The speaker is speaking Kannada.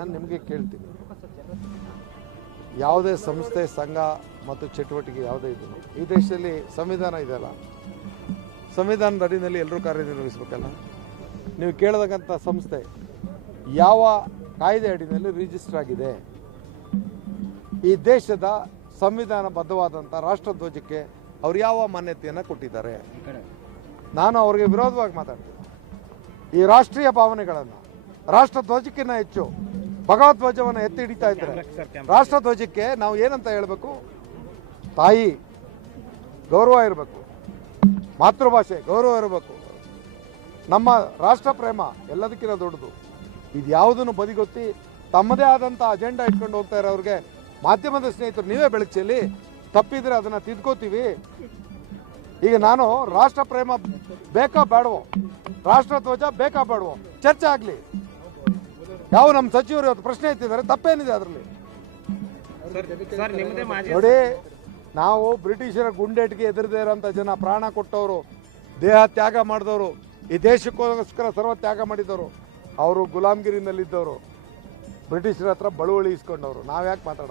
ನಾನು ನಿಮಗೆ ಕೇಳ್ತೀನಿ. ಯಾವುದೇ ಸಂಸ್ಥೆ, ಸಂಘ ಮತ್ತು ಚಟುವಟಿಕೆ ಯಾವುದೇ ಇದ್ರು ಈ ದೇಶದಲ್ಲಿ ಸಂವಿಧಾನ ಇದೆಯಲ್ಲ? ಸಂವಿಧಾನದ ಅಡಿನಲ್ಲಿ ಎಲ್ಲರೂ ಕಾರ್ಯನಿರ್ವಹಿಸಬೇಕಲ್ಲ? ನೀವು ಕೇಳತಕ್ಕಂಥ ಸಂಸ್ಥೆ ಯಾವ ಕಾಯ್ದೆ ಅಡಿನಲ್ಲಿ ರಿಜಿಸ್ಟರ್ ಆಗಿದೆ? ಈ ದೇಶದ ಸಂವಿಧಾನಬದ್ಧವಾದಂಥ ರಾಷ್ಟ್ರಧ್ವಜಕ್ಕೆ ಅವ್ರು ಯಾವ ಮಾನ್ಯತೆಯನ್ನು ಕೊಟ್ಟಿದ್ದಾರೆ? ನಾನು ಅವರಿಗೆ ವಿರೋಧವಾಗಿ ಮಾತಾಡ್ತೀನಿ. ಈ ರಾಷ್ಟ್ರೀಯ ಭಾವನೆಗಳನ್ನು ರಾಷ್ಟ್ರಧ್ವಜಕ್ಕಿಂತ ಹೆಚ್ಚು ಭಗವಧ್ವಜವನ್ನು ಎತ್ತಿ ಹಿಡಿತಾ ಇದ್ದಾರೆ ರಾಷ್ಟ್ರಧ್ವಜಕ್ಕೆ ನಾವು ಏನಂತ ಹೇಳಬೇಕು? ತಾಯಿ ಗೌರವ ಇರಬೇಕು. ಮಾತೃಭಾಷೆ ಗೌರವ ಇರಬೇಕು. ನಮ್ಮ ರಾಷ್ಟ್ರ ಪ್ರೇಮ ಎಲ್ಲದಕ್ಕಿಂತ ದೊಡ್ಡದು. ಇದು ಯಾವುದನ್ನು ಬದಿಗೊತ್ತಿ ತಮ್ಮದೇ ಆದಂಥ ಅಜೆಂಡಾ ಇಟ್ಕೊಂಡು ಹೋಗ್ತಾ ಇರೋರಿಗೆ ಮಾಧ್ಯಮದ ಸ್ನೇಹಿತರು ನೀವೇ ಬೆಳಕು ಚೆಲ್ಲಿ ತಪ್ಪಿದ್ರೆ ಅದನ್ನು ತಿದ್ಕೋತೀವಿ. ಈಗ ನಾನು ರಾಷ್ಟ್ರ ಪ್ರೇಮ ಬೇಕಾ ಬೇಡವೋ ರಾಷ್ಟ್ರ ಧ್ವಜ ಬೇಕಾ ಬೇಡವೋ ಚರ್ಚೆ ಆಗಲಿ. ಯಾವ ನಮ್ಮ ಸಚಿವರು ಇವತ್ತು ಪ್ರಶ್ನೆ ಎತ್ತಿದ್ದಾರೆ? ತಪ್ಪೇನಿದೆ ಅದರಲ್ಲಿ? ನೋಡಿ ನಾವು ಬ್ರಿಟಿಷರ ಗುಂಡೇಟಿಗೆ ಎದುರದೇ ಇರೋಂಥ ಜನ ಪ್ರಾಣ ಕೊಟ್ಟವರು ದೇಹ ತ್ಯಾಗ ಮಾಡಿದವರು ಈ ದೇಶಕ್ಕೋಸ್ಕರ ಸರ್ವ ತ್ಯಾಗ ಮಾಡಿದವರು ಅವರು ಗುಲಾಮ್ಗಿರಿನಲ್ಲಿದ್ದವರು ಬ್ರಿಟಿಷರ ಹತ್ರ ಬಳುವಳಿ ಇಸ್ಕೊಂಡವರು. ನಾವು ಯಾಕೆ ಮಾತಾಡೋದು?